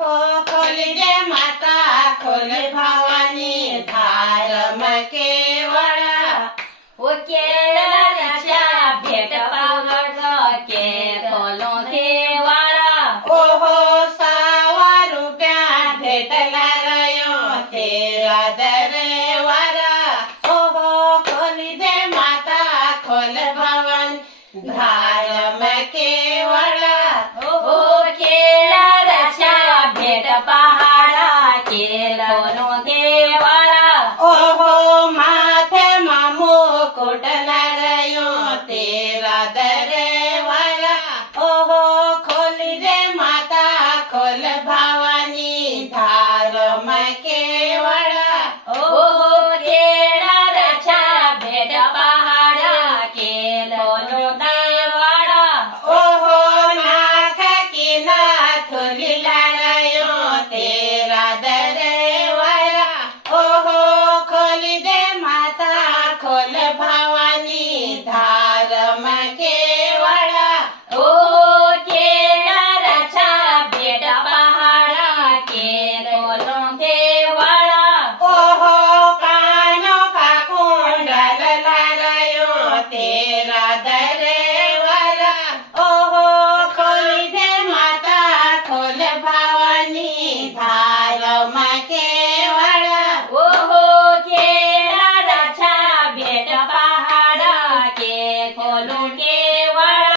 हो खोलजे माता खोल भवानी धारम केवळा ओ केळाच्या भेट पावग के खोलो देवाळा ओहो सावा रुपया भेटला रयो तेरा दरेवारा ओहो खोलजे माता खोल भवानी धारम केवळा ओ केळाच्या भेट